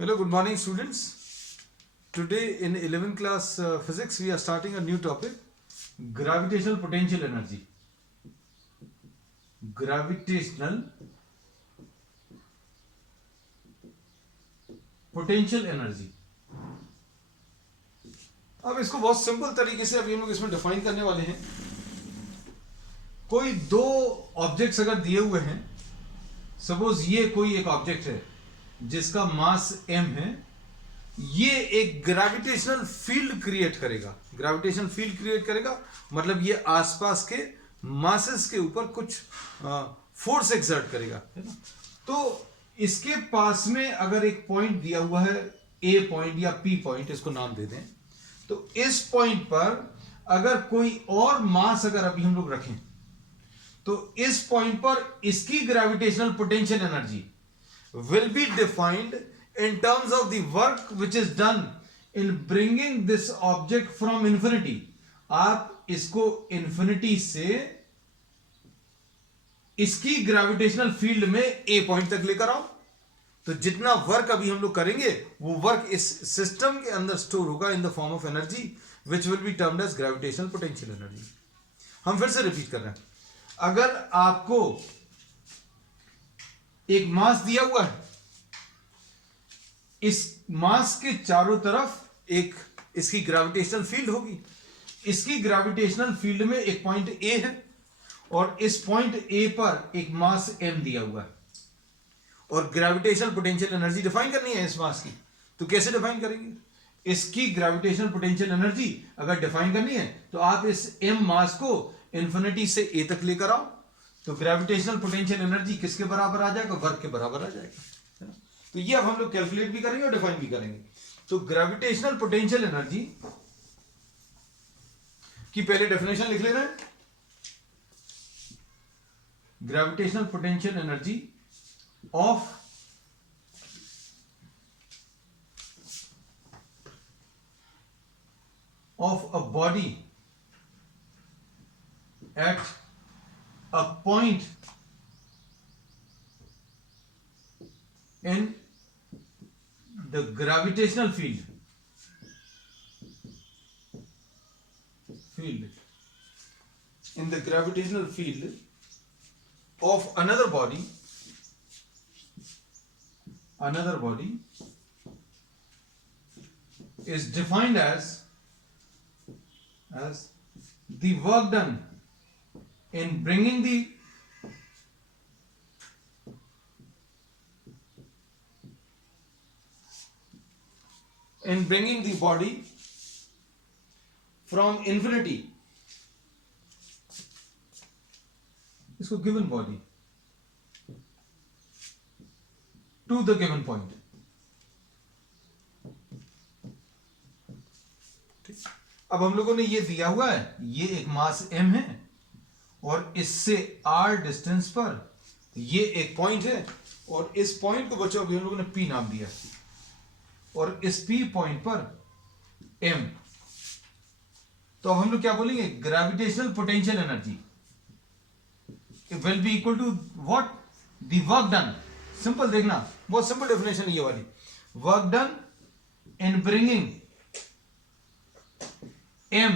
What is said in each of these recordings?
Hello, good morning, students. Today in 11th class physics, we are starting a new topic, gravitational potential energy. Gravitational potential energy. अब इसको बहुत simple तरीके से अभी हम लोग इसमें डिफाइन करने वाले हैं. कोई दो ऑब्जेक्ट्स अगर दिए हुए हैं, सपोज ये कोई एक ऑब्जेक्ट है जिसका मास m है, ये एक ग्रेविटेशनल फील्ड क्रिएट करेगा. ग्रेविटेशनल फील्ड क्रिएट करेगा मतलब ये आसपास के मासेस के ऊपर कुछ फोर्स एक्सर्ट करेगा, है ना. तो इसके पास में अगर एक पॉइंट दिया हुआ है, ए पॉइंट या पी पॉइंट, इसको नाम दे दें. तो इस पॉइंट पर अगर कोई और मास अगर अभी हम लोग रखें, तो इस पॉइंट पर इसकी gravitational potential energy will be defined in terms of the work which is done in bringing this object from infinity. आप इसको infinity से इसकी ग्रेविटेशनल फील्ड में ए पॉइंट तक लेकर आओ, तो जितना वर्क अभी हम लोग करेंगे वो वर्क इस सिस्टम के अंदर स्टोर होगा in the form of energy which will be termed as gravitational potential energy. हम फिर से रिपीट कर रहे हैं. अगर आपको एक मास दिया हुआ है, इस मास के चारों तरफ एक इसकी ग्रेविटेशनल फील्ड होगी. इसकी ग्रेविटेशनल फील्ड में एक पॉइंट ए है और इस पॉइंट ए पर एक मास m दिया हुआ है और ग्रेविटेशनल पोटेंशियल एनर्जी डिफाइन करनी है इस मास की. तो कैसे डिफाइन करेंगे? इसकी ग्रेविटेशनल पोटेंशियल एनर्जी अगर डिफाइन करनी है तो आप इस m मास को इंफिनिटी से a तक लेकर आओ, तो ग्रेविटेशनल पोटेंशियल एनर्जी किसके बराबर आ जाएगा? वर्क के बराबर आ जाएगा, है ना. तो ये अब हम लोग कैलकुलेट भी करेंगे और डिफाइन भी करेंगे. तो ग्रेविटेशनल पोटेंशियल एनर्जी की पहले डेफिनेशन लिख लेना है. Gravitational potential energy of a body at a point in the gravitational field in the gravitational field of another body is defined as the work done in bringing the body from infinity, इसको given body to the given point. अब हम लोगों ने ये दिया हुआ है, ये एक मास m है और इससे r डिस्टेंस पर ये एक पॉइंट है और इस पॉइंट को बच्चों अभी हम लोगों ने P नाम दिया और इस P पॉइंट पर M. तो अब हम लोग क्या बोलेंगे? Gravitational potential energy will be equal to what? The work done. Simple देखना, बहुत सिंपल डेफिनेशन ये वाली. Work done in bringing M,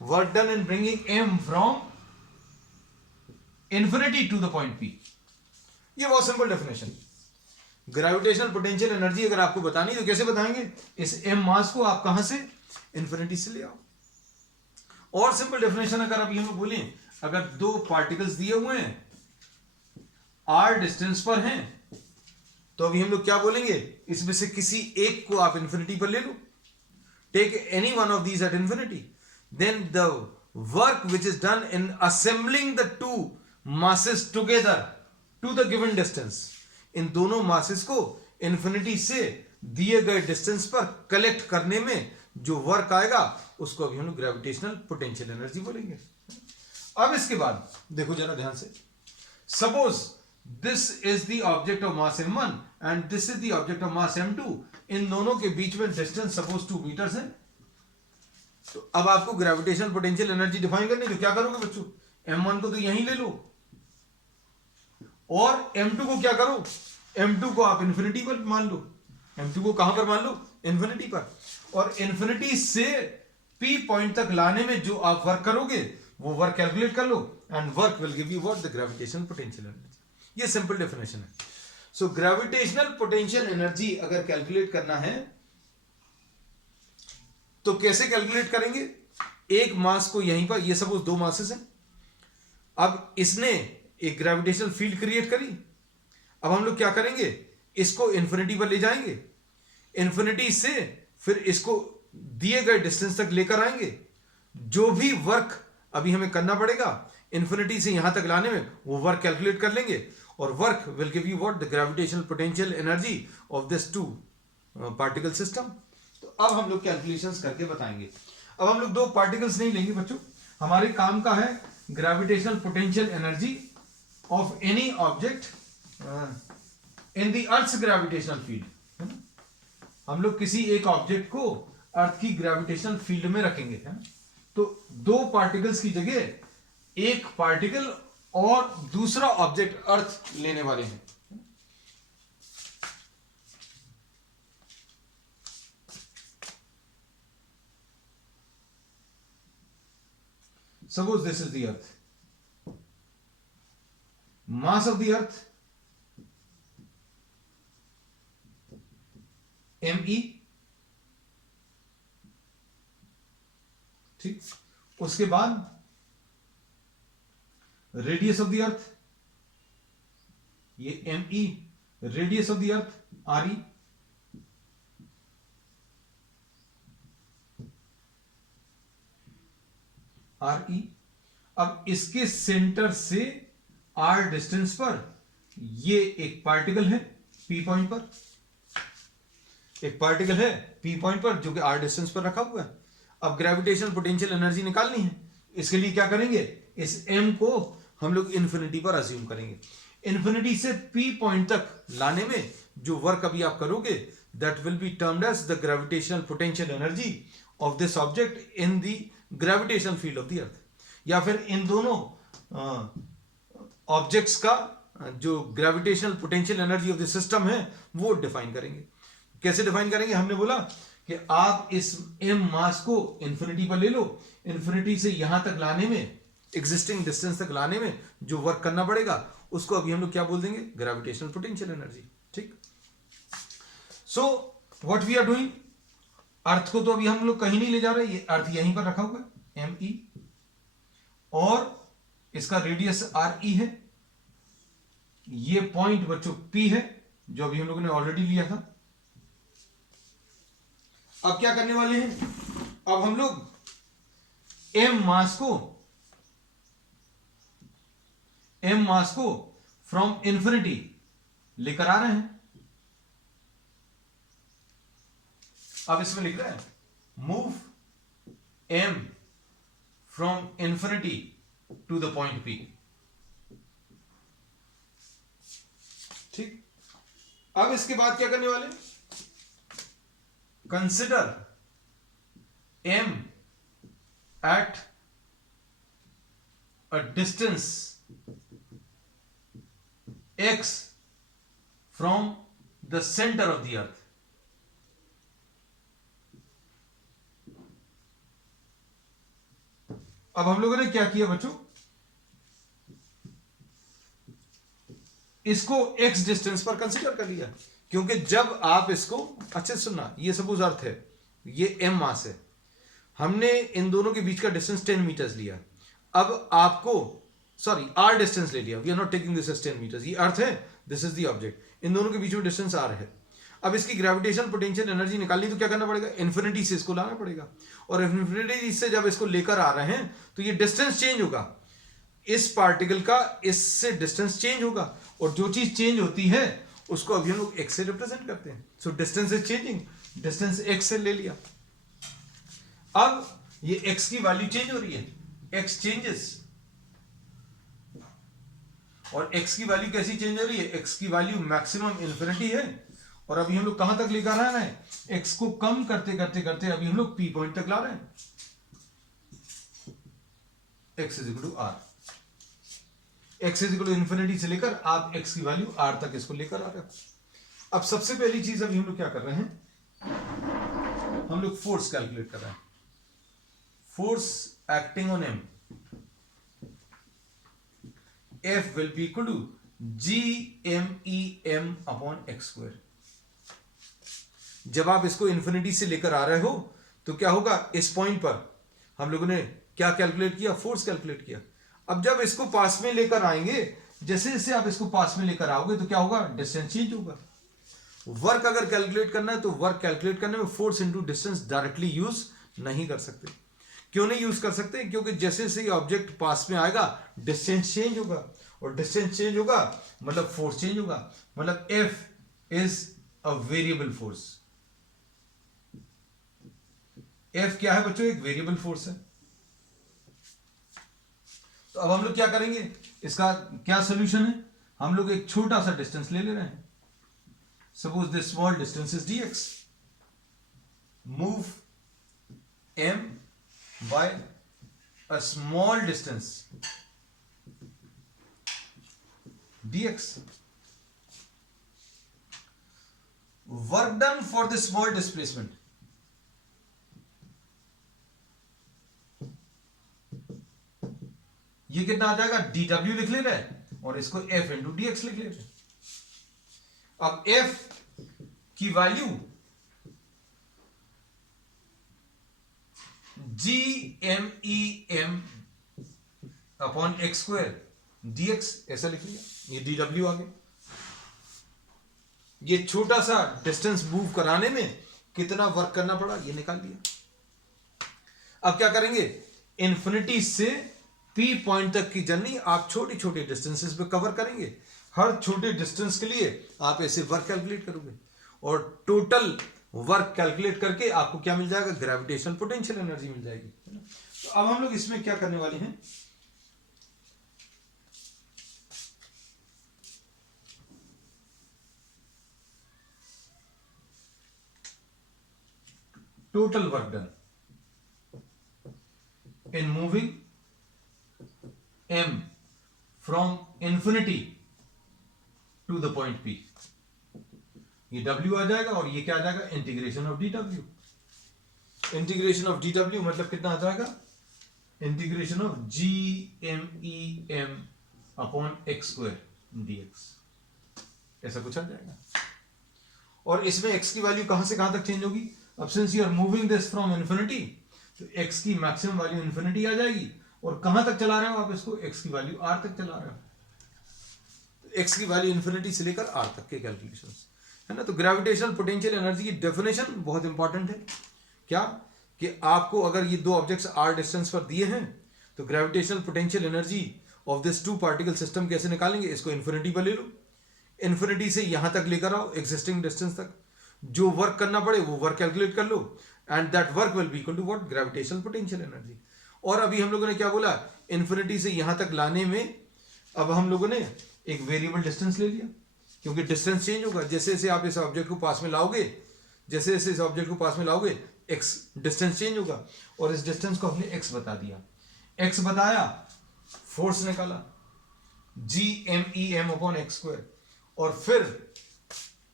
work done in bringing M from infinity to the point P. ये बहुत simple definition. Gravitational potential energy अगर आपको बतानी तो कैसे बताएंगे? इस m मास को आप कहां से? इंफिनिटी से ले आओ. और सिंपल डेफिनेशन अगर अभी हम बोलें, अगर दो पार्टिकल्स दिए हुए हैं, r डिस्टेंस पर हैं, तो अभी हम लोग क्या बोलेंगे? इसमें से किसी एक को आप इंफिनिटी पर ले लो. Take any one of these at infinity, then the work which is done in assembling the two masses together to the given distance, इन दोनों masses को इंफिनिटी से दिए गए डिस्टेंस पर कलेक्ट करने में जो वर्क आएगा उसको अभी हम लोग ग्रेविटेशनल पोटेंशियल एनर्जी बोलेंगे. अब इसके बाद देखो जरा ध्यान से. Suppose this is the object of mass m1 and this is the object of mass m2. इन दोनों के बीच में डिस्टेंस सपोज 2 मीटर्स है. तो अब आपको ग्रेविटेशनल पोटेंशियल एनर्जी डिफाइन करनी, तो क्या करोगे बच्चों? m1 को तो यहीं ले लो और m2 को क्या करो? m2 को आप इंफिनिटी पर मान लो. m2 को कहां पर मान लो, इन्फिनिटी पर, और इन्फिनिटी से p पॉइंट तक लाने में जो आप वर्क करोगे वो वर्क कैलकुलेट कर लो, and work will give you what, the gravitational potential energy. ये सिंपल डेफिनेशन है। सो ग्रेविटेशनल पोटेंशियल एनर्जी अगर कैलकुलेट करना है तो कैसे कैलकुलेट करेंगे? एक मास को यहीं पर, ये सपोज दो मासेस हैं, अब इसने एक ग्रेविटेशनल फील्ड क्रिएट करी, अब हम लोग क्या करेंगे, इसको इन्फिनिटी पर ले जाएंगे, इन्फिनिटी से फिर इसको दिए गए डिस्टेंस तक लेकर आएंगे, जो भी वर्क अभी हमें करना पड़ेगा इन्फिनिटी से यहां तक लाने में वो वर्क कैलकुलेट कर लेंगे, और work will give you what, the gravitational potential energy of this two particle system. तो अब हम लोग कैलकुलेशंस करके बताएंगे। अब हम लोग दो पार्टिकल्स नहीं लेंगे बच्चों, हमारे काम का है gravitational potential energy of any object in the earth's gravitational field. हम लोग किसी एक ऑब्जेक्ट को अर्थ की ग्रेविटेशनल फील्ड में रखेंगे, है ना। तो दो पार्टिकल्स की जगह एक पार्टिकल और दूसरा ऑब्जेक्ट अर्थ लेने वाले हैं। Suppose this is the earth. Mass of the earth me, ठीक। उसके बाद रेडियस ऑफ द अर्थ, ये me, radius of the earth re, अब इसके सेंटर से r डिस्टेंस पर ये एक पार्टिकल है p पॉइंट पर, एक पार्टिकल है p पॉइंट पर जो कि r डिस्टेंस पर रखा हुआ है। अब ग्रेविटेशनल पोटेंशियल एनर्जी निकालनी है, इसके लिए क्या करेंगे, इस m को हम लोग इन्फिनिटी पर अज्यूम करेंगे। इन्फिनिटी से p पॉइंट तक लाने में जो वर्क अभी आप करोगे that will be termed as the gravitational potential energy of this object in the gravitational field of the earth, या फिर इन दोनों ऑब्जेक्ट्स का जो gravitational potential energy of the system है वो डिफाइन करेंगे। कैसे डिफाइन करेंगे, हमने बोला कि आप इस m मास को इन्फिनिटी पर ले लो, इन्फिनिटी से यहां तक लाने में, एग्जिस्टिंग डिस्टेंस तक लाने में जो वर्क करना पड़ेगा उसको अभी हम लोग क्या बोल देंगे, ग्रेविटेशनल पोटेंशियल एनर्जी, ठीक। So what we are doing, earth को तो अभी हम लोग कहीं नहीं ले जा रहे, ये अर्थ यहीं पर रखा हुआ है me, और इसका रेडियस re है, ये पॉइंट बच्चों p है जो अभी हम लोगों ने ऑलरेडी लिया था। अब क्या करने वाले हैं, अब हम लोग m मास को फ्रॉम इन्फिनिटी लेकर आ रहे हैं। अब इसमें लिख रहा है move m from infinity to the point p, ठीक। अब इसके बाद क्या करने वाले, consider m at a distance x from the center of the earth। अब हम लोगों ने क्या किया बच्चों, इसको x डिस्टेंस पर कंसीडर कर लिया, क्योंकि जब आप इसको अच्छे से सुनना, ये सपोज अर्थ है, ये m मास है, हमने इन दोनों के बीच का डिस्टेंस 10 मीटर्स लिया। अब आपको सॉरी r डिस्टेंस ले लिया, we are not taking this as 10 metres, ये अर्थ है, दिस इज द ऑब्जेक्ट, इन दोनों के बीच में डिस्टेंस r है। अब इसकी ग्रेविटेशनल पोटेंशियल एनर्जी निकालनी तो क्या करना पड़ेगा, इन्फिनिटी से इसको लाना पड़ेगा, और इन्फिनिटी से जब इसको लेकर आ रहे हैं तो ये डिस्टेंस चेंज होगा, इस पार्टिकल का इससे डिस्टेंस चेंज होगा, और जो चीज चेंज होती है उसको अभी हम लोग x से रिप्रेजेंट करते हैं। So distance is changing, distance x से ले लिया। अब ये x की वैल्यू चेंज हो रही है, x चेंजेस, और x की वैल्यू कैसी चेंज हो रही है, x की वैल्यू मैक्सिमम इन्फिनिटी है, और अभी हम लोग कहां तक लेकर आ रहे हैं, x को कम करते करते करते अभी हम लोग p पॉइंट तक ला रहे हैं, x is equal to r, x is equal to infinity से लेकर आप x की वैल्यू r तक इसको लेकर आ रहे हो। अब सबसे पहली चीज अभी हम लोग क्या कर रहे हैं, हम लोग फोर्स कैलकुलेट कर रहे हैं। Force acting on M, F will be equal to G M E M upon X square. जब आप इसको इन्फिनिटी से लेकर आ रहे हो तो क्या होगा, इस पॉइंट पर हम लोगों ने क्या कैलकुलेट किया, फोर्स कैलकुलेट किया। अब जब इसको पास में लेकर आएंगे, जैसे जैसे आप इसको पास में लेकर आओगे तो क्या होगा, डिस्टेंस चेंज होगा। वर्क अगर कैलकुलेट करना है तो वर्क कैलकुलेट करने में force into distance directly use नहीं कर सकते। क्यों नहीं यूज कर सकते, क्योंकि जैसे जैसे ऑब्जेक्ट पास में आएगा डिस्टेंस चेंज होगा, और डिस्टेंस चेंज होगा मतलब फोर्स चेंज होगा। मतलब F is a variable force. F क्या है बच्चों, एक वेरिएबल फोर्स है। तो अब हम लोग क्या करेंगे, इसका क्या सोल्यूशन है, हम लोग एक छोटा सा डिस्टेंस ले रहे हैं। Suppose this small distance is dx, move m by a small distance dx. Work done for the small displacement, ये कितना आ जाएगा, dw लिख ले रहे हैं और इसको f इंटू dx लिख ले रहे हैं। अब f की value G M E M upon X square dx ऐसा लिख लिया, ये dw आ गया। ये छोटा सा डिस्टेंस मूव कराने में कितना वर्क करना पड़ा ये निकाल लिया। अब क्या करेंगे, इन्फिनिटी से P पॉइंट तक की जर्नी आप छोटी छोटी डिस्टेंसेस पे कवर करेंगे। हर छोटे डिस्टेंस के लिए आप ऐसे वर्क कैलकुलेट करोगे और टोटल वर्क कैलकुलेट करके आपको क्या मिल जाएगा, ग्रेविटेशनल पोटेंशियल एनर्जी मिल जाएगी, है ना। तो अब हम लोग इसमें क्या करने वाले हैं, total work done in moving m from infinity to the point P, ये W आ जाएगा और ये क्या आ जाएगा, integration of dw। Integration of dw मतलब कितना आ जाएगा, integration of G M E M upon X square dx, ऐसा कुछ आ जाएगा। और इसमें x की वैल्यू कहां से कहां तक चेंज होगी, अब since you are moving this from infinity तो x की मैक्सिमम वैल्यू इन्फिनिटी आ जाएगी, और कहां तक चला रहे हो आप इसको, x की वैल्यू r तक चला रहे हो, तो x की वैल्यू इन्फिनिटी से लेकर r तक के कैलकुलेशंस, है ना। तो ग्रेविटेशनल पोटेंशियल एनर्जी की डेफिनेशन बहुत इंपॉर्टेंट है, क्या कि आपको अगर ये दो ऑब्जेक्ट्स r डिस्टेंस पर दिए हैं तो gravitational potential energy of this two particle system कैसे निकालेंगे, इसको इन्फिनिटी पर ले लो, इन्फिनिटी से यहां तक लेकर आओ एग्जिस्टिंग डिस्टेंस तक, जो वर्क करना पड़े वो वर्क कैलकुलेट कर लो, and that work will be equal to what, gravitational potential energy. और अभी हम लोगों ने क्या बोला, इन्फिनिटी से यहां तक लाने में अब हम लोगों ने एक वेरिएबल डिस्टेंस ले लिया, क्योंकि डिस्टेंस चेंज होगा जैसे जैसे आप इस ऑब्जेक्ट को पास में लाओगे, जैसे जैसे इस ऑब्जेक्ट को पास में लाओगे एक्स डिस्टेंस चेंज होगा, और इस डिस्टेंस को हमने एक्स बता दिया, एक्स बताया, फोर्स निकाला G M E M upon X square, और फिर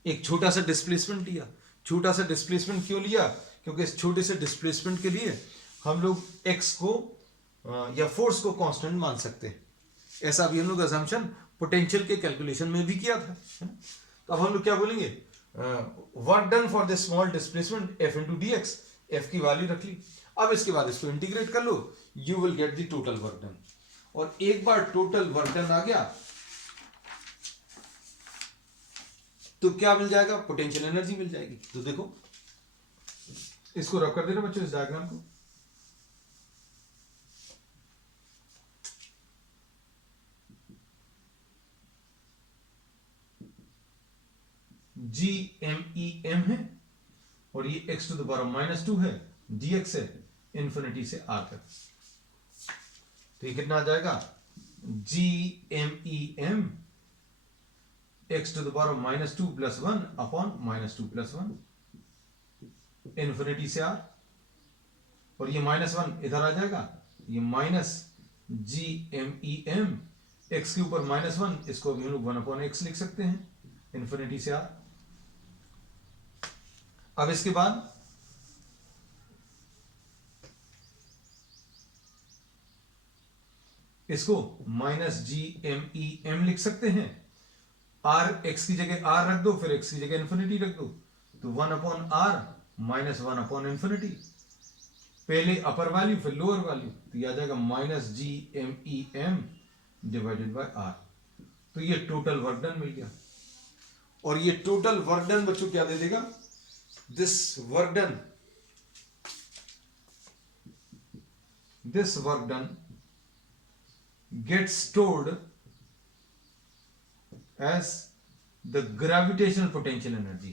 एक छोटा सा डिस्प्लेसमेंट लिया। छोटा सा डिस्प्लेसमेंट क्यों लिया, क्योंकि इस छोटे से डिस्प्लेसमेंट के लिए हम लोग x को या फोर्स को कांस्टेंट मान सकते हैं, ऐसा भी हम लोग असम्पशन पोटेंशियल के कैलकुलेशन में भी किया था, है ना? तो अब हम लोग क्या बोलेंगे, work done for this small displacement f into d x, f की वैल्यू रख ली। अब इसके बाद इसको इंटीग्रेट कर लो, you will get the total work done, और एक बार टोटल वर्क डन आ गया तो क्या मिल जाएगा, पोटेंशियल एनर्जी मिल जाएगी। तो देखो इसको रब कर देना बच्चों, इस डायग्राम को, जी एम ई एम है और ये x टू द पावर -2 है, dx है इन्फिनिटी से r तक, तो ये कितना आ जाएगा, G M E M x to the power -2 + 1 upon -2 + 1 infinity से r, और ये -1 इधर आ जाएगा, ये minus G M E M X के ऊपर -1, इसको भी हम लोग 1/x लिख सकते हैं इन्फिनिटी से r, अब इसके बाद इसको minus G M E M लिख सकते हैं। आर एक्स की जगह आर रख दो, फिर एक्स की जगह इन्फिनिटी रख दो, तो 1/r माइनस 1/इन्फिनिटी, पहले अपर वैल्यू फिर लोअर वैल्यू, तो ये आ जाएगा minus G M E M divided by R. तो ये टोटल वर्क डन मिल गया। और ये टोटल वर्क डन बच्चों क्या दे देगा? This work done gets stored as the gravitational potential energy।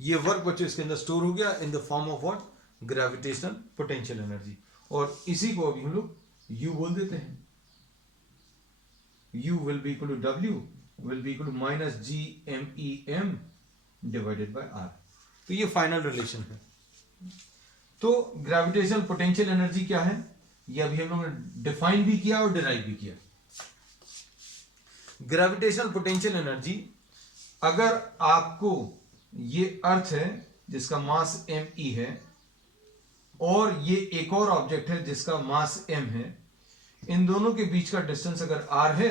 ये वर्क बच्चों इसके अंदर स्टोर हो गया इन the form of what? Gravitational potential energy. और इसी को अभी हम लोग U बोल देते हैं। U will be equal to W will be equal to minus GMEM divided by R। तो ये फाइनल रिलेशन है। तो ग्रेविटेशनल पोटेंशियल एनर्जी क्या है, ये अभी हम लोगों ने डिफाइन भी किया और डिराइव भी किया। ग्रेविटेशनल पोटेंशियल एनर्जी, अगर आपको ये अर्थ है जिसका मास me है और ये एक और ऑब्जेक्ट है जिसका मास m है, इन दोनों के बीच का डिस्टेंस अगर r है,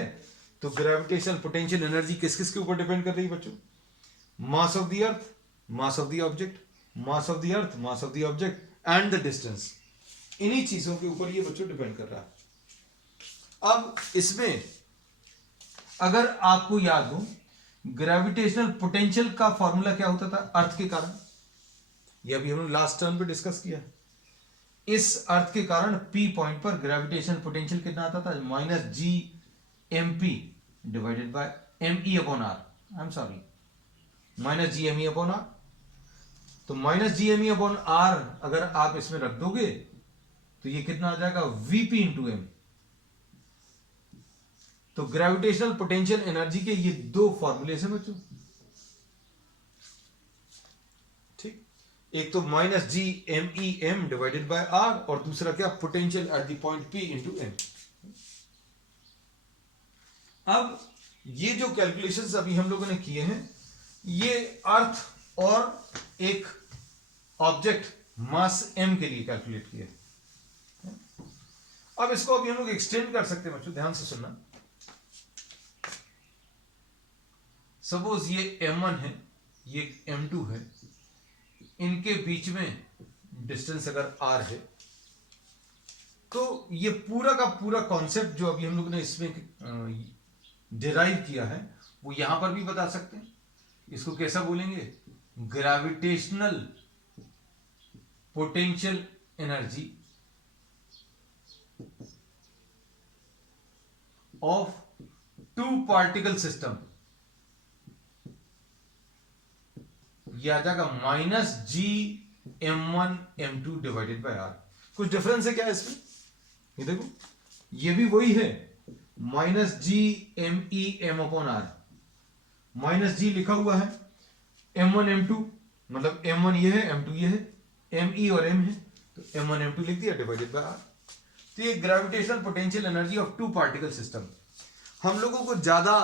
तो ग्रेविटेशनल पोटेंशियल एनर्जी किस किस के ऊपर डिपेंड कर रही है बच्चों? Mass of the earth, mass of the object, mass of the earth, mass of the object and the distance. इन्हीं चीजों के ऊपर ये बच्चों डिपेंड कर रहा है। अब इसमें अगर आपको याद हो, ग्रेविटेशनल पोटेंशियल का फॉर्मूला क्या होता था अर्थ के कारण? ये अभी हमने लास्ट टर्म पे डिस्कस किया। इस अर्थ के कारण P पॉइंट पर ग्रेविटेशनल पोटेंशियल कितना आता था? Minus G M P divided by M E upon R. I am sorry, minus G M E upon R. तो minus G M E upon R अगर आप इसमें रख दोगे तो ये कितना आ जाएगा? Vp into M. तो ग्रेविटेशनल पोटेंशियल एनर्जी के ये दो फॉर्मूले हैं बच्चों, ठीक। एक तो minus G M E M divided by R, और दूसरा क्या? Potential at the point P into M. अब ये जो कैलकुलेशंस अभी हम लोगों ने किए हैं, ये अर्थ और एक ऑब्जेक्ट मास m के लिए कैलकुलेट किए। अब इसको अभी हम लोग एक्सटेंड कर सकते हैं बच्चों, ध्यान से सुनना। सपोज ये m1 है, ये m2 है, इनके बीच में डिस्टेंस अगर r है, तो ये पूरा का पूरा कॉन्सेप्ट जो अभी हम लोग ने इसमें डिराइव किया है वो यहां पर भी बता सकते हैं। इसको कैसा बोलेंगे? Gravitational potential energy of two particle system, यह आ जाएगा minus G m1 m2 divided by r। कुछ डिफरेंस है क्या इसमें? ये देखो, ये भी वही है, minus G M E M upon R. Minus G लिखा हुआ है, m1 m2 मतलब m1 ये है, m2 ये है, me और m है, तो m1 m2 लिख दिया डिवाइडेड बाय r। तो ये gravitational potential energy of two particle system. हम लोगों को ज्यादा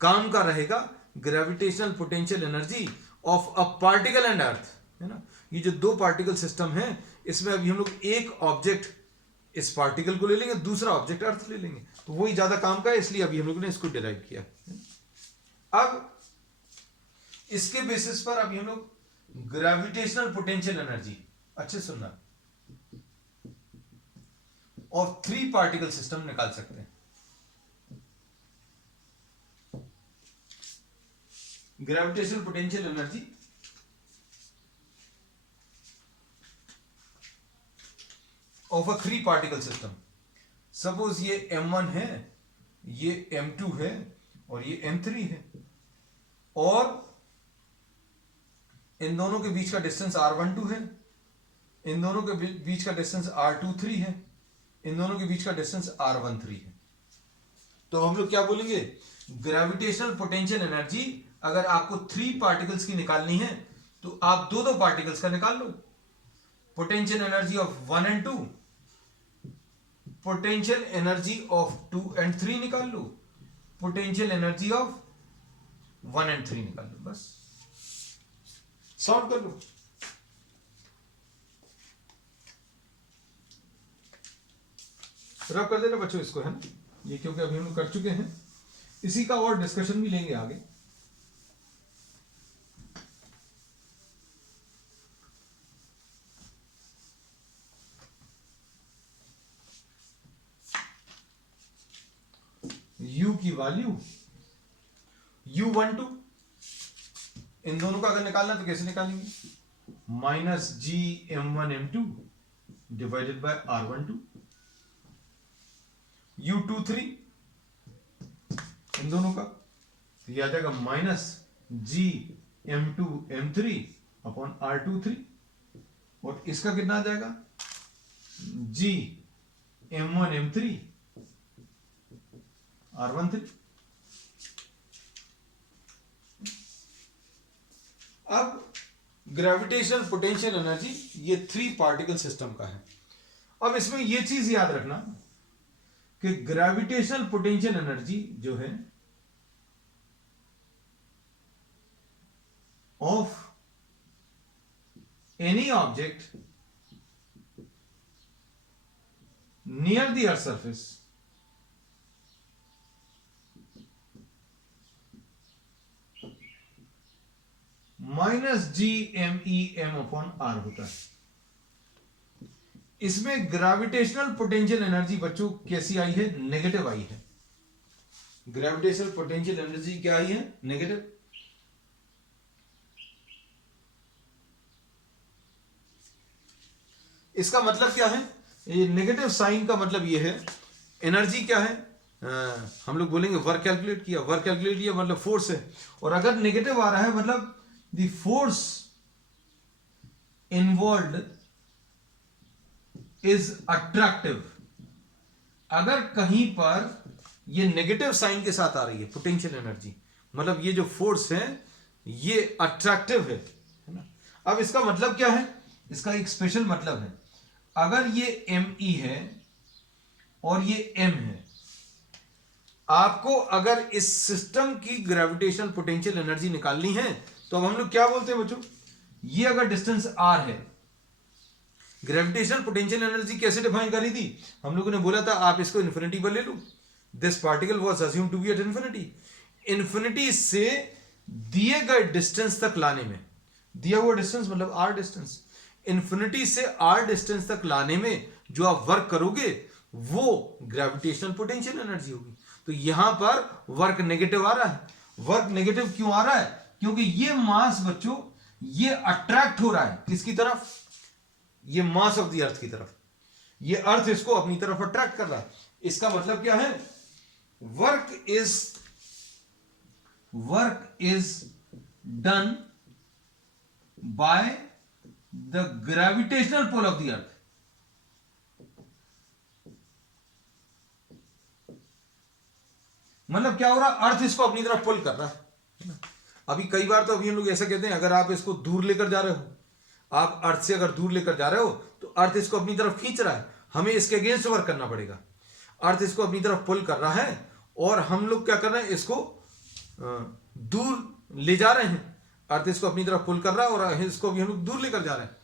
काम का रहेगा gravitational potential energy of a particle and earth, है ना। ये जो दो पार्टिकल सिस्टम है, इसमें अभी हम लोग एक ऑब्जेक्ट इस पार्टिकल को ले लेंगे, दूसरा ऑब्जेक्ट अर्थ ले लेंगे, तो वही ज्यादा काम का है, इसलिए अभी हम लोगों ने इसको डिराइव किया। अब इसके बेसिस पर अभी हम लोग ग्रेविटेशनल पोटेंशियल एनर्जी, अच्छे सुनना, ऑफ थ्री पार्टिकल सिस्टम निकाल सकते हैं। Gravitational potential energy of a three particle system. Suppose ये m1 है, ये m2 है और ये m3 है, और इन दोनों के बीच का डिस्टेंस r12 है, इन दोनों के बीच का डिस्टेंस r23 है, इन दोनों के बीच का डिस्टेंस r13 है। तो हम लोग क्या बोलेंगे? ग्रेविटेशनल पोटेंशियल एनर्जी अगर आपको थ्री पार्टिकल्स की निकालनी है तो आप दो दो पार्टिकल्स का निकाल लो। Potential energy of 1 and 2, potential energy of 2 and 3 निकाल लो, पोटेंशियल एनर्जी ऑफ 1 and 3 निकाल लो, बस सॉल्व कर लो। रब कर देना बच्चों इसको, है ना, ये क्योंकि अभी हम लोग कर चुके हैं, इसी का और डिस्कशन भी लेंगे आगे। u की वैल्यू u12, इन दोनों का अगर निकालना तो कैसे निकालेंगे, minus G m1 m2 divided by r12, u23 इन दोनों का तो ये आ जाएगा माइनस जी m2 m3 अपॉन r23, और इसका कितना आ जाएगा, जी m1 m3 r13। अब ग्रेविटेशनल पोटेंशियल एनर्जी ये 3 पार्टिकल सिस्टम का है। अब इसमें ये चीज याद रखना कि ग्रेविटेशनल पोटेंशियल एनर्जी जो है of any object near the earth surface minus G M E M upon R होता है। इसमें ग्रेविटेशनल पोटेंशियल एनर्जी बच्चों कैसी आई है, नेगेटिव आई है। ग्रेविटेशनल पोटेंशियल एनर्जी क्या आई है, नेगेटिव। इसका मतलब क्या है, ये नेगेटिव साइन का मतलब ये है, एनर्जी क्या है, हम लोग बोलेंगे वर्क कैलकुलेट किया, वर्क कैलकुलेट किया मतलब फोर्स है, और अगर नेगेटिव आ रहा है मतलब the force involved is attractive। अगर कहीं पर ये नेगेटिव साइन के साथ आ रही है पोटेंशियल एनर्जी, मतलब ये जो फोर्स है ये अट्रैक्टिव है ना। अब इसका मतलब क्या है, इसका एक स्पेशल मतलब है, अगर ये एम ई है और ये एम है, आपको अगर इस सिस्टम की ग्रेविटेशनल पोटेंशियल एनर्जी निकालनी है तो अब हम लोग क्या बोलते हैं बच्चों, ये अगर डिस्टेंस r है, ग्रेविटेशनल पोटेंशियल एनर्जी कैसे डिफाइन करी थी, हम लोगों ने बोला था आप इसको इन्फिनिटी पर ले लो, this particle was assumed to be at infinity. Infinity से दिए गए डिस्टेंस तक लाने में, दिया हुआ डिस्टेंस मतलब r डिस्टेंस, इन्फिनिटी से r डिस्टेंस तक लाने में जो आप वर्क करोगे वो ग्रेविटेशनल पोटेंशियल एनर्जी होगी। तो यहां पर वर्क नेगेटिव आ रहा है। वर्क नेगेटिव क्यों आ रहा है, क्योंकि ये मास बच्चों ये अट्रैक्ट हो रहा है किसकी तरफ, ये मास ऑफ द अर्थ की तरफ, ये अर्थ इसको अपनी तरफ अट्रैक्ट कर रहा है। इसका मतलब क्या है, work is done by the gravitational pull of the earth. मतलब क्या हो रहा है, अर्थ इसको अपनी तरफ पुल कर रहा है। अभी कई बार तो अभी हम लोग ऐसा कहते हैं, अगर आप इसको दूर लेकर जा रहे हो, आप अर्थ से अगर दूर लेकर जा रहे हो तो अर्थ इसको अपनी तरफ खींच रहा है, हमें इसके अगेंस्ट वर्क करना पड़ेगा। अर्थ इसको अपनी तरफ पुल कर रहा है और हम लोग क्या कर रहे हैं, इसको दूर ले जा रहे हैं। अर्थ इसको अपनी तरफ पुल कर रहा है और इसको भी हम लोग दूर लेकर जा रहे हैं।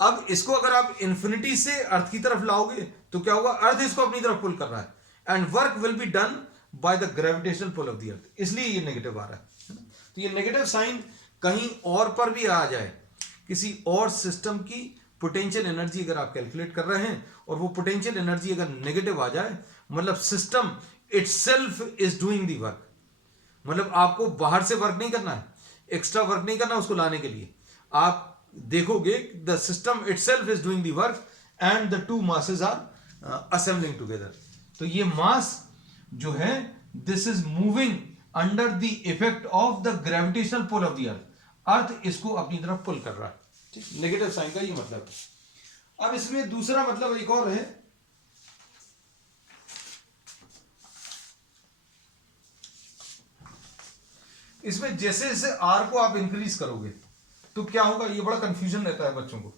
अब इसको अगर आप इन्फिनिटी से अर्थ की तरफ लाओगे तो क्या होगा, अर्थ इसको अपनी तरफ पुल कर रहा है and work will be done by the gravitational pull of the earth, इसलिए ये नेगेटिव आ रहा है। तो ये नेगेटिव साइन कहीं और पर भी आ जाए, किसी और सिस्टम की पोटेंशियल एनर्जी अगर आप कैलकुलेट कर रहे हैं और वो पोटेंशियल एनर्जी अगर नेगेटिव आ जाए, मतलब system itself is doing the work, मतलब आपको बाहर से वर्क नहीं करना है, एक्स्ट्रा वर्क नहीं करना उसको लाने के लिए। आप देखोगे the system itself is doing the work and the two masses are assembling together. तो ये मास जो है this is moving under the effect of the gravitational pull of the earth, earth इसको अपनी तरफ पुल कर रहा है। ठीक, नेगेटिव साइन का ये मतलब है। अब इसमें दूसरा मतलब एक और है, इसमें जैसे जैसे आर को आप इंक्रीज करोगे तो क्या होगा, ये बड़ा कंफ्यूजन रहता है बच्चों को।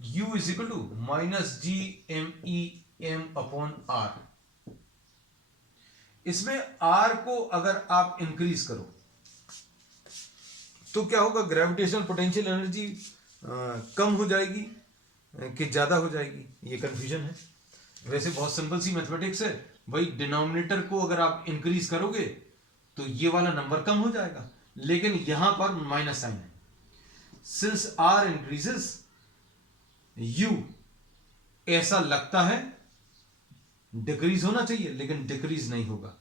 U is equal to minus G M E M upon R. इसमें R को अगर आप इंक्रीज करो तो क्या होगा, ग्रेविटेशनल पोटेंशियल एनर्जी कम हो जाएगी कि ज़्यादा हो जाएगी, ये कन्फ्यूजन है। वैसे बहुत सिंपल सी मैथमेटिक्स है भाई, डिनोमिनेटर को अगर आप इंक्रीज करोगे तो ये वाला नंबर कम हो जाएगा, लेकिन यहां पर माइनस साइन है। सिंस आर इंक्रीजेस यू ऐसा लगता है डिक्रीज होना चाहिए, लेकिन डिक्रीज नहीं होगा,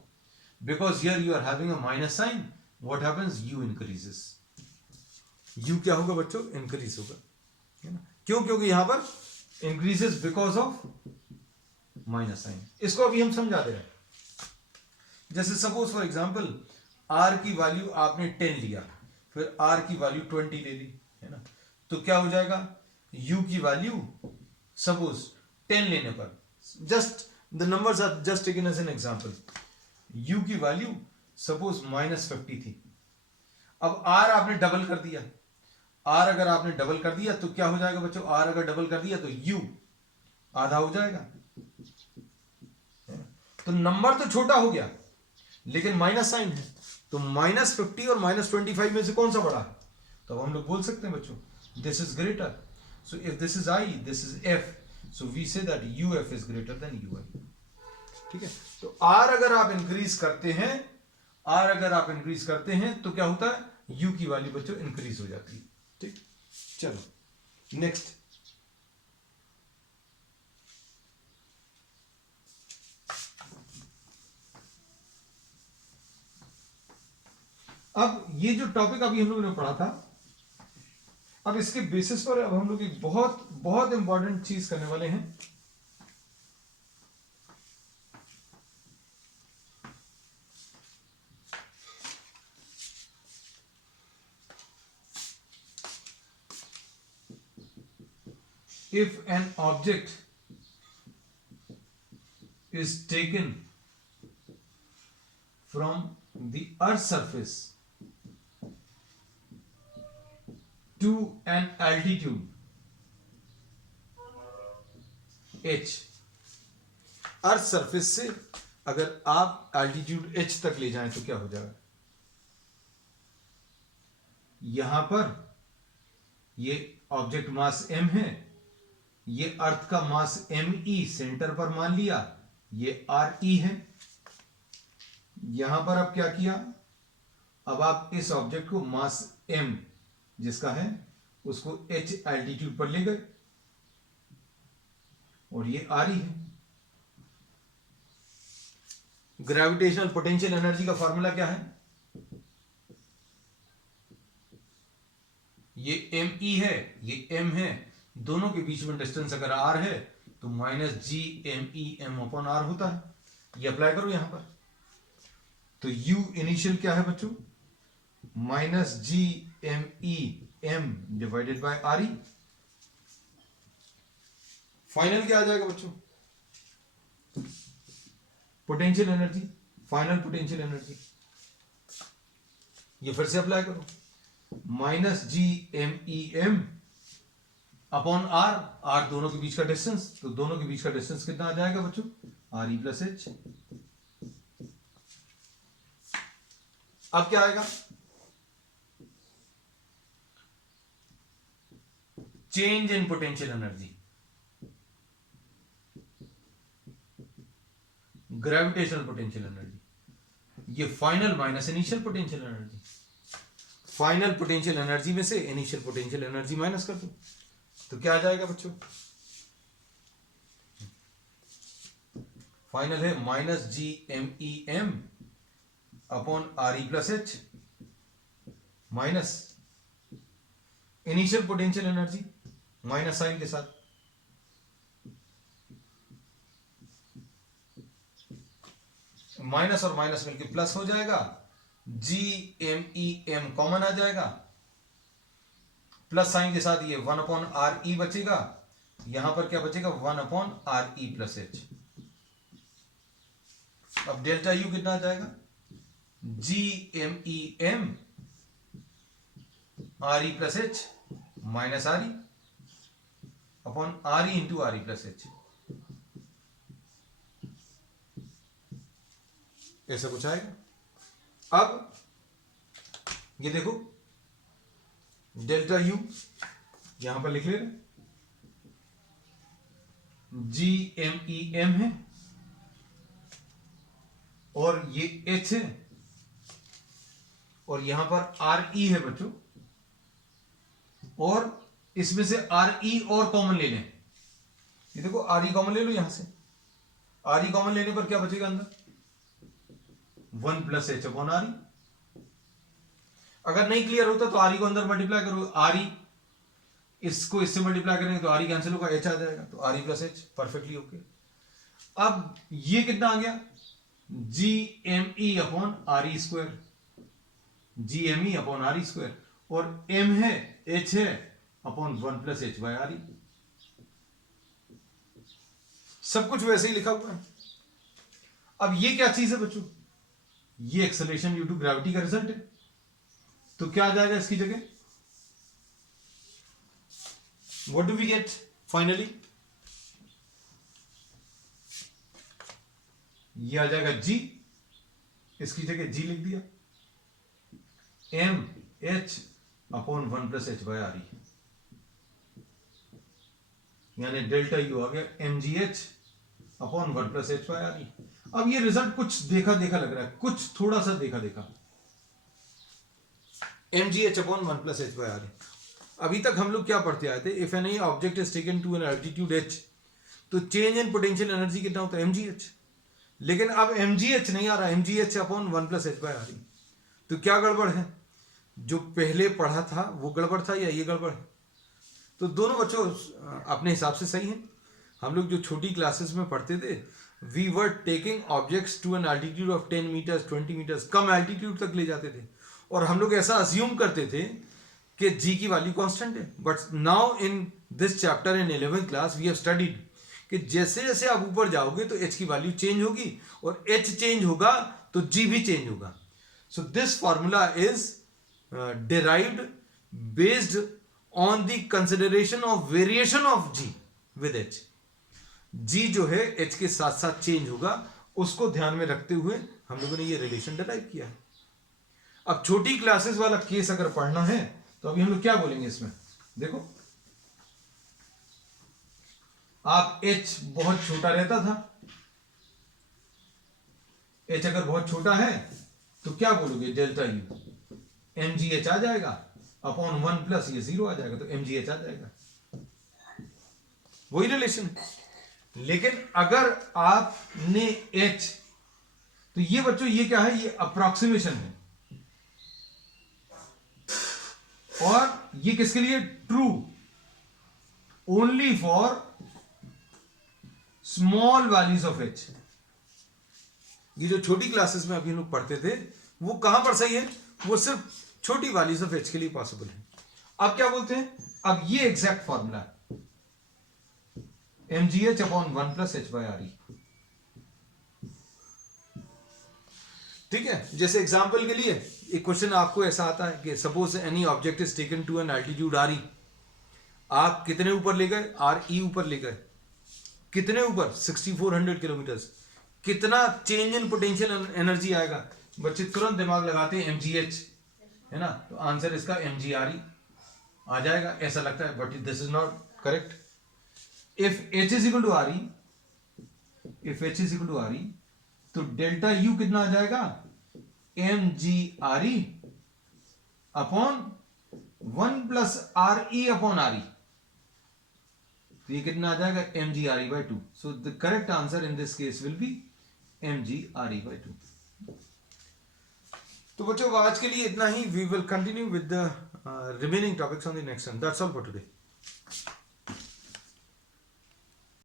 because here you are having a minus sign, what happens, U increases. U क्या होगा बच्चों, इंक्रीज होगा, है ना। क्यों, क्योंकि यहां पर increases because of minus sign. इसको अभी हम समझा दे रहे हैं। जैसे सपोज फॉर एग्जांपल आर की वैल्यू आपने 10 लिया, फिर आर की वैल्यू 20 ले ली, है ना, तो क्या हो जाएगा, यू की वैल्यू सपोज 10 लेने पर, just the numbers are just taken as an example, U की वैल्यू सपोज -50 थी। अब आर आपने डबल कर दिया, आर अगर आपने डबल कर दिया तो क्या हो जाएगा बच्चों, आर अगर डबल कर दिया तो यू आधा हो जाएगा। तो नंबर तो छोटा हो गया, लेकिन माइनस साइन है, तो -50 और -25 में से कौन सा बड़ा है, तो अब हम लोग बोल सकते हैं बच्चों this is greater, so if this is I, this is F, so we say that U F is greater than U I. ठीक है, तो आर अगर आप इंक्रीज करते हैं, आर अगर आप इंक्रीज करते हैं तो क्या होता है, यू की वैल्यू बच्चों इंक्रीज हो जाती है। ठीक, चलो नेक्स्ट। अब ये जो टॉपिक अभी हम लोगों ने पढ़ा था, अब इसके बेसिस पर अब हम लोग एक बहुत बहुत इंपॉर्टेंट चीज करने वाले हैं। If an object is taken from the earth surface to an altitude h, earth surface से अगर आप एल्टीट्यूड h तक ले जाएं तो क्या हो जाएगा, यहां पर ये ऑब्जेक्ट मास m है, ये अर्थ का मास me सेंटर पर मान लिया, ये re है। यहां पर अब क्या किया, अब आप इस ऑब्जेक्ट को मास m जिसका है उसको h एल्टीट्यूड पर ले गए, और ये re है। ग्रेविटेशनल पोटेंशियल एनर्जी का फॉर्मूला क्या है, ये me है, ये m है, दोनों के बीच में डिस्टेंस अगर r है तो -GME m/r होता है। ये अप्लाई करो यहां पर, तो u इनिशियल क्या है बच्चों, -GME m divided by re। Final क्या आ जाएगा बच्चों, potential energy, final potential energy. ये फिर से अप्लाई करो, -GME m upon r, r दोनों के बीच का डिस्टेंस, तो दोनों के बीच का डिस्टेंस कितना आ जाएगा बच्चों, re प्लस h। अब क्या आएगा, change in potential energy, gravitational potential energy, ये final minus initial potential energy. Final potential energy में से इनिशियल पोटेंशियल एनर्जी माइनस कर दो, तो क्या आ जाएगा बच्चों, फाइनल है -GME m upon re plus h minus initial potential energy minus sign के साथ, माइनस और माइनस मिलके प्लस हो जाएगा, GME m कॉमन आ जाएगा, प्लस साइन के साथ ये 1/re बचेगा, यहां पर क्या बचेगा, 1/re प्लस h। अब डेल्टा यू कितना आ जाएगा, GME m re plus h minus re upon re into re plus h, ऐसा कुछ आएगा। अब ये देखो डेल्टा यू यहां पर लिख ले रहे, जी एम ई एम है और ये एच है और यहां पर आर ई है बच्चों, और इसमें से आर ई और कॉमन ले लें। ये देखो आर ई कॉमन ले लो, यहां से आर ई कॉमन लेने पर क्या बचेगा अंदर, 1 प्लस एच अपॉन आर ई। अगर नहीं क्लियर होता तो आर ई को अंदर मल्टीप्लाई करो, आर ई इसको इससे मल्टीप्लाई करेंगे तो आर ई कैंसिल होगा, एच आ जाएगा, तो R E plus H, perfectly okay. अब ये कितना आ गया, G M E upon R E square, G M E upon R E square, और एम है एच है upon 1 plus H by R E. सब कुछ वैसे ही लिखा हुआ है। अब ये क्या चीज है बच्चों, ये एक्सेलरेशन ड्यू टू ग्रेविटी का रिजल्ट है, तो क्या आ जाएगा इसकी जगह, what do we get finally, ये आ जाएगा जी, इसकी जगह जी लिख दिया, M H upon 1 plus H by R E, यानी डेल्टा यू आ गया M G H upon 1 plus H by R E. अब ये रिजल्ट कुछ देखा देखा लग रहा है, कुछ थोड़ा सा देखा देखा, M G H upon 1 plus H by R E. अभी तक हम लोग क्या पढ़ते आए थे, if any object is taken to an altitude H, तो चेंज इन पोटेंशियल एनर्जी कितना होता है, एम जी एच। लेकिन अब एम जी एच नहीं आ रहा, M G H upon 1 plus H by R E. तो क्या गड़बड़ है, जो पहले पढ़ा था वो गड़बड़ था या ये गड़बड़ है? तो दोनों बच्चों अपने हिसाब से सही हैं। हम लोग जो छोटी क्लासेस में पढ़ते थे, we were taking objects to an altitude of 10 meters 20 meters, कम एल्टीट्यूड तक ले जाते थे, और हम लोग ऐसा अज्यूम करते थे कि जी की वैल्यू कांस्टेंट है। But now in this chapter in 11th class we have studied कि जैसे जैसे आप ऊपर जाओगे तो एच की वैल्यू चेंज होगी, और एच चेंज होगा तो जी भी चेंज होगा। So this formula is derived based on the consideration of variation of g with h। g जो है h के साथ साथ चेंज होगा, उसको ध्यान में रखते हुए हम लोगों ने ये रिलेशन डिराइव किया है। अब छोटी क्लासेस वाला केस अगर पढ़ना है तो अभी हम लोग क्या बोलेंगे इसमें, देखो आप h बहुत छोटा रहता था, h अगर बहुत छोटा है तो क्या बोलोगे, delta U M G H आ जाएगा अपॉन 1 प्लस ये 0 आ जाएगा, तो एम जी एच आ जाएगा, वही रिलेशन है। लेकिन अगर आपने एच, तो ये बच्चों ये क्या है, ये अप्रोक्सीमेशन है, और ये किसके लिए, true only for small values of H. ये जो छोटी क्लासेस में अभी लोग पढ़ते थे वो कहां पर सही है, वो सिर्फ छोटी वैल्यूज ऑफ एच के लिए पॉसिबल है। अब क्या बोलते हैं, अब ये एग्जैक्ट फॉर्मूला है, M G H upon 1 plus H by R E. ठीक है, जैसे एग्जांपल के लिए एक क्वेश्चन आपको ऐसा आता है कि suppose any object is taken to an altitude R E, आप कितने ऊपर ले गए, आर ई ऊपर ले गए, कितने ऊपर, 6400 किलोमीटर, कितना चेंज इन पोटेंशियल एनर्जी आएगा, बच्चे तुरंत दिमाग लगाते हैं एम जी एच है ना, तो आंसर इसका एम जी आर ई आ जाएगा, ऐसा लगता है, but this is not correct. If H is equal to R E, if H is equal to R E, तो डेल्टा यू कितना आ जाएगा, M G R E upon 1 plus R E upon R E, तो ये कितना आ जाएगा, M G R E by 2। So the correct answer in this case will be M G R E by 2। तो बच्चों आज के लिए इतना ही, we will continue with the remaining topics on the next one. That's all for today.